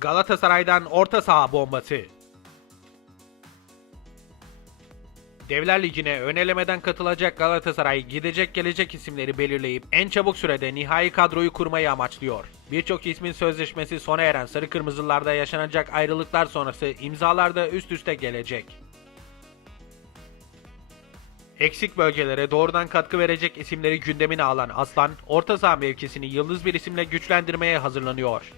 Galatasaray'dan orta saha bombası. Devler Ligi'ne ön elemeden katılacak Galatasaray gidecek gelecek isimleri belirleyip en çabuk sürede nihai kadroyu kurmayı amaçlıyor. Birçok ismin sözleşmesi sona eren Sarı Kırmızılarda yaşanacak ayrılıklar sonrası imzalar da üst üste gelecek. Eksik bölgelere doğrudan katkı verecek isimleri gündemine alan Aslan, orta saha mevkisini yıldız bir isimle güçlendirmeye hazırlanıyor.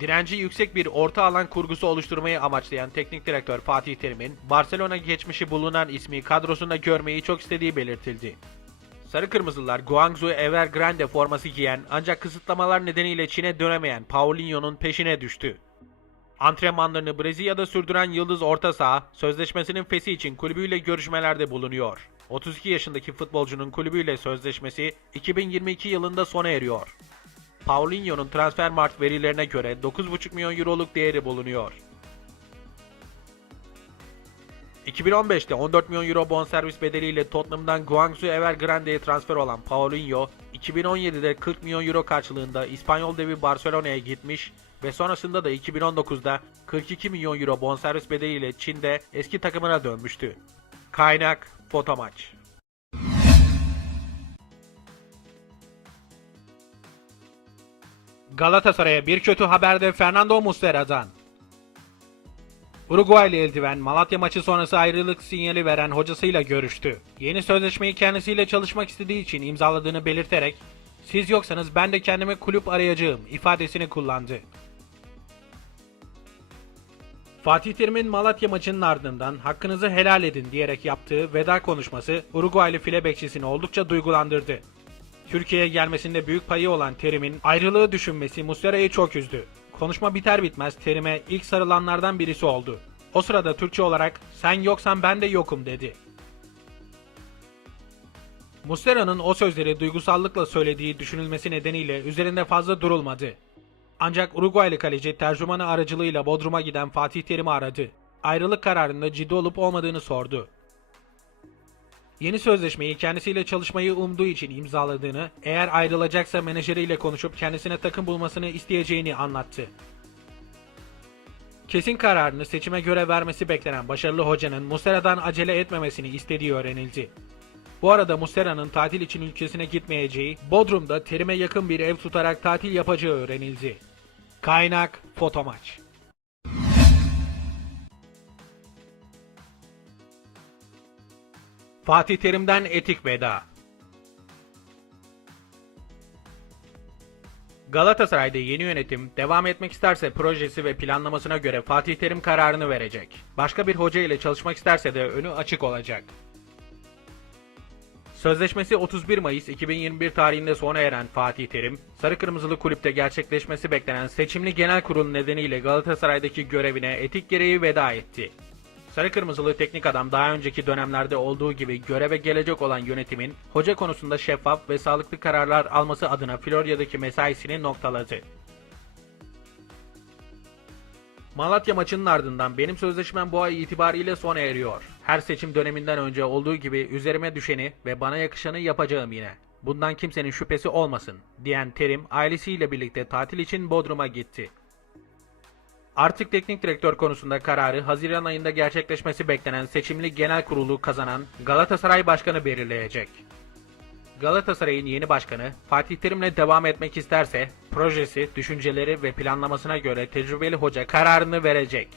Direnci yüksek bir orta alan kurgusu oluşturmayı amaçlayan teknik direktör Fatih Terim'in Barcelona geçmişi bulunan ismi kadrosunda görmeyi çok istediği belirtildi. Sarı Kırmızılar Guangzhou Evergrande forması giyen ancak kısıtlamalar nedeniyle Çin'e dönemeyen Paulinho'nun peşine düştü. Antrenmanlarını Brezilya'da sürdüren Yıldız Orta Saha, sözleşmesinin fesi için kulübüyle görüşmelerde bulunuyor. 32 yaşındaki futbolcunun kulübüyle sözleşmesi 2022 yılında sona eriyor. Paulinho'nun transfer mart verilerine göre 9,5 milyon euroluk değeri bulunuyor. 2015'te 14 milyon euro bonservis bedeliyle Tottenham'dan Guangzhou Evergrande'ye transfer olan Paulinho, 2017'de 40 milyon euro karşılığında İspanyol devi Barcelona'ya gitmiş ve sonrasında da 2019'da 42 milyon euro bonservis bedeliyle Çin'de eski takımına dönmüştü. Kaynak Fotomaç Galatasaray'a bir kötü haber de Fernando Muslera'dan. Uruguaylı eldiven Malatya maçı sonrası ayrılık sinyali veren hocasıyla görüştü. Yeni sözleşmeyi kendisiyle çalışmak istediği için imzaladığını belirterek "Siz yoksanız ben de kendime kulüp arayacağım." ifadesini kullandı. Fatih Terim'in Malatya maçının ardından hakkınızı helal edin diyerek yaptığı veda konuşması Uruguaylı file bekçisini oldukça duygulandırdı. Türkiye'ye gelmesinde büyük payı olan Terim'in ayrılığı düşünmesi Muslera'yı çok üzdü. Konuşma biter bitmez Terim'e ilk sarılanlardan birisi oldu. O sırada Türkçe olarak sen yoksan ben de yokum dedi. Muslera'nın o sözleri duygusallıkla söylediği düşünülmesi nedeniyle üzerinde fazla durulmadı. Ancak Uruguaylı kaleci tercümanı aracılığıyla Bodrum'a giden Fatih Terim'i aradı. Ayrılık kararında ciddi olup olmadığını sordu. Yeni sözleşmeyi kendisiyle çalışmayı umduğu için imzaladığını, eğer ayrılacaksa menajeriyle konuşup kendisine takım bulmasını isteyeceğini anlattı. Kesin kararını seçime göre vermesi beklenen başarılı hocanın Muslera'dan acele etmemesini istediği öğrenildi. Bu arada Muslera'nın tatil için ülkesine gitmeyeceği, Bodrum'da terime yakın bir ev tutarak tatil yapacağı öğrenildi. Kaynak Fotomaç Fatih Terim'den etik veda. Galatasaray'da yeni yönetim devam etmek isterse projesi ve planlamasına göre Fatih Terim kararını verecek. Başka bir hoca ile çalışmak isterse de önü açık olacak. Sözleşmesi 31 Mayıs 2021 tarihinde sona eren Fatih Terim, Sarı Kırmızılı Kulüpte gerçekleşmesi beklenen seçimli genel kurul nedeniyle Galatasaray'daki görevine etik gereği veda etti. Sarı Kırmızılı teknik adam daha önceki dönemlerde olduğu gibi göreve gelecek olan yönetimin hoca konusunda şeffaf ve sağlıklı kararlar alması adına Florya'daki mesaisini noktaladı. Malatya maçının ardından benim sözleşmem bu ay itibariyle sona eriyor. Her seçim döneminden önce olduğu gibi üzerime düşeni ve bana yakışanı yapacağım yine. Bundan kimsenin şüphesi olmasın, diyen Terim ailesiyle birlikte tatil için Bodrum'a gitti. Artık teknik direktör konusunda kararı Haziran ayında gerçekleşmesi beklenen seçimli genel kurulu kazanan Galatasaray Başkanı belirleyecek. Galatasaray'ın yeni başkanı Fatih Terim'le devam etmek isterse projesi, düşünceleri ve planlamasına göre tecrübeli hoca kararını verecek.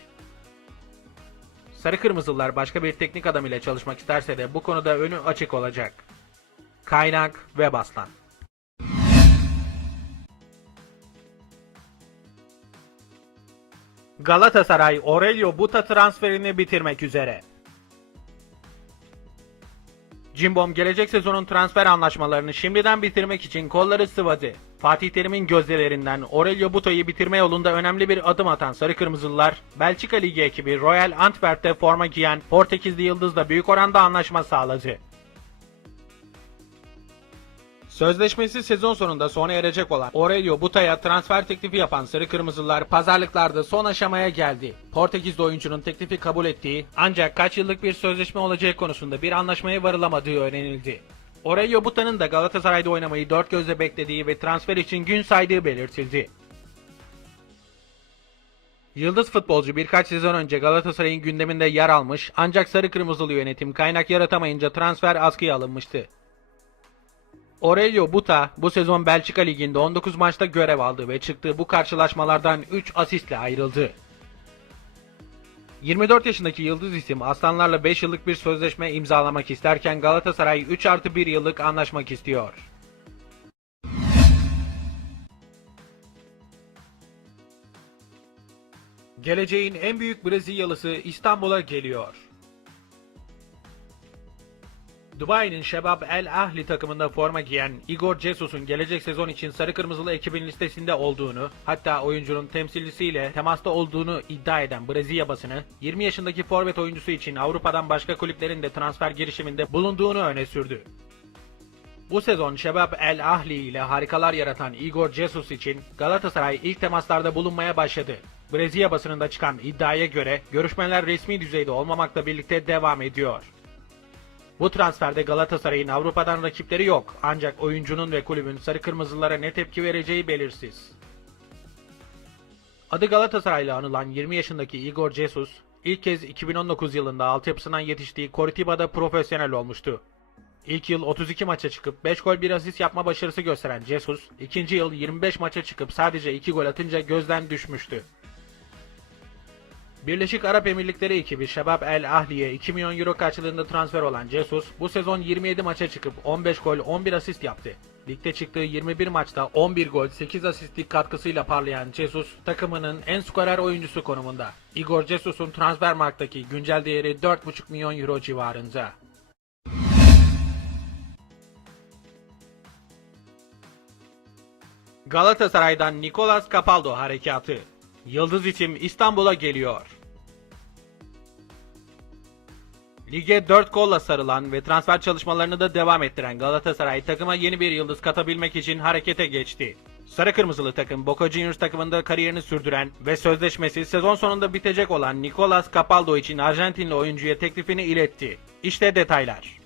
Sarı Kırmızılar başka bir teknik adam ile çalışmak isterse de bu konuda önü açık olacak. Kaynak ve Baslan Galatasaray Aurelio Buta transferini bitirmek üzere. Cimbom gelecek sezonun transfer anlaşmalarını şimdiden bitirmek için kolları sıvadı. Fatih Terim'in gözlerinden Aurelio Buta'yı bitirme yolunda önemli bir adım atan Sarı Kırmızılılar, Belçika Ligi ekibi Royal Antwerp'te forma giyen Portekizli Yıldız'la büyük oranda anlaşma sağladı. Sözleşmesi sezon sonunda sona erecek olan Aurelio Buta'ya transfer teklifi yapan Sarı Kırmızılar pazarlıklarda son aşamaya geldi. Portekizli oyuncunun teklifi kabul ettiği ancak kaç yıllık bir sözleşme olacağı konusunda bir anlaşmaya varılamadığı öğrenildi. Aurelio Buta'nın da Galatasaray'da oynamayı dört gözle beklediği ve transfer için gün saydığı belirtildi. Yıldız futbolcu birkaç sezon önce Galatasaray'ın gündeminde yer almış ancak sarı kırmızılı yönetim kaynak yaratamayınca transfer askıya alınmıştı. Aurelio Buta bu sezon Belçika Ligi'nde 19 maçta görev aldı ve çıktığı bu karşılaşmalardan 3 asistle ayrıldı. 24 yaşındaki yıldız isim Aslanlarla 5 yıllık bir sözleşme imzalamak isterken Galatasaray 3 artı 1 yıllık anlaşmak istiyor. Geleceğin en büyük Brezilyalısı İstanbul'a geliyor. Dubai'nin Şebab El Ahli takımında forma giyen Igor Jesus'un gelecek sezon için sarı kırmızılı ekibin listesinde olduğunu, hatta oyuncunun temsilcisiyle temasta olduğunu iddia eden Brezilya basını, 20 yaşındaki forvet oyuncusu için Avrupa'dan başka kulüplerin de transfer girişiminde bulunduğunu öne sürdü. Bu sezon Şebab El Ahli ile harikalar yaratan Igor Jesus için Galatasaray ilk temaslarda bulunmaya başladı. Brezilya basınında çıkan iddiaya göre görüşmeler resmi düzeyde olmamakla birlikte devam ediyor. Bu transferde Galatasaray'ın Avrupa'dan rakipleri yok ancak oyuncunun ve kulübün sarı kırmızılara ne tepki vereceği belirsiz. Adı Galatasaray'la anılan 20 yaşındaki Igor Jesus, ilk kez 2019 yılında altyapısından yetiştiği Cortiba'da profesyonel olmuştu. İlk yıl 32 maça çıkıp 5 gol 1 asist yapma başarısı gösteren Jesus, ikinci yıl 25 maça çıkıp sadece 2 gol atınca gözden düşmüştü. Birleşik Arap Emirlikleri ekibi Şebab El Ahli'ye 2 milyon euro karşılığında transfer olan Jesus, bu sezon 27 maça çıkıp 15 gol 11 asist yaptı. Ligde çıktığı 21 maçta 11 gol 8 asistlik katkısıyla parlayan Jesus, takımının en skorer oyuncusu konumunda. Igor Jesus'un Transfermarkt'taki güncel değeri 4,5 milyon euro civarında. Galatasaray'dan Nicolas Capaldo harekatı. Yıldız isim İstanbul'a geliyor. Lige 4 golla sarılan ve transfer çalışmalarını da devam ettiren Galatasaray takıma yeni bir yıldız katabilmek için harekete geçti. Sarı Kırmızılı takım Boca Juniors takımında kariyerini sürdüren ve sözleşmesi sezon sonunda bitecek olan Nicolas Capaldo için Arjantinli oyuncuya teklifini iletti. İşte detaylar.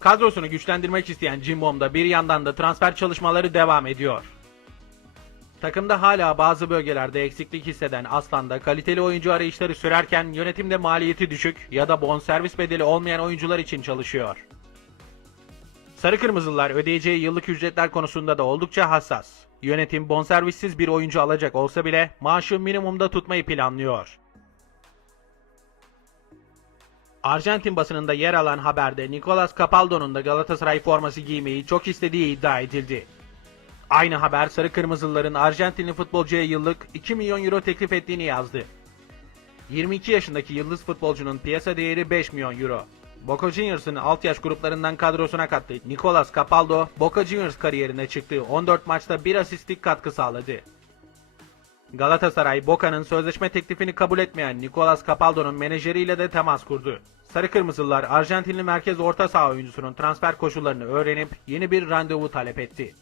Kadrosunu güçlendirmek isteyen Cimbom'da bir yandan da transfer çalışmaları devam ediyor. Takımda hala bazı bölgelerde eksiklik hisseden Aslan'da kaliteli oyuncu arayışları sürerken yönetimde maliyeti düşük ya da bonservis bedeli olmayan oyuncular için çalışıyor. Sarı Kırmızılar ödeyeceği yıllık ücretler konusunda da oldukça hassas. Yönetim bonservissiz bir oyuncu alacak olsa bile maaşı minimumda tutmayı planlıyor. Arjantin basınında yer alan haberde Nicolas Capaldo'nun da Galatasaray forması giymeyi çok istediği iddia edildi. Aynı haber Sarı Kırmızılıların Arjantinli futbolcuya yıllık 2 milyon euro teklif ettiğini yazdı. 22 yaşındaki yıldız futbolcunun piyasa değeri 5 milyon euro. Boca Juniors'ın alt yaş gruplarından kadrosuna kattığı Nicolas Capaldo, Boca Juniors kariyerine çıktığı 14 maçta bir asistlik katkı sağladı. Galatasaray, Boca'nın sözleşme teklifini kabul etmeyen Nicolas Capaldo'nun menajeriyle de temas kurdu. Sarı Kırmızılar Arjantinli merkez orta saha oyuncusunun transfer koşullarını öğrenip yeni bir randevu talep etti.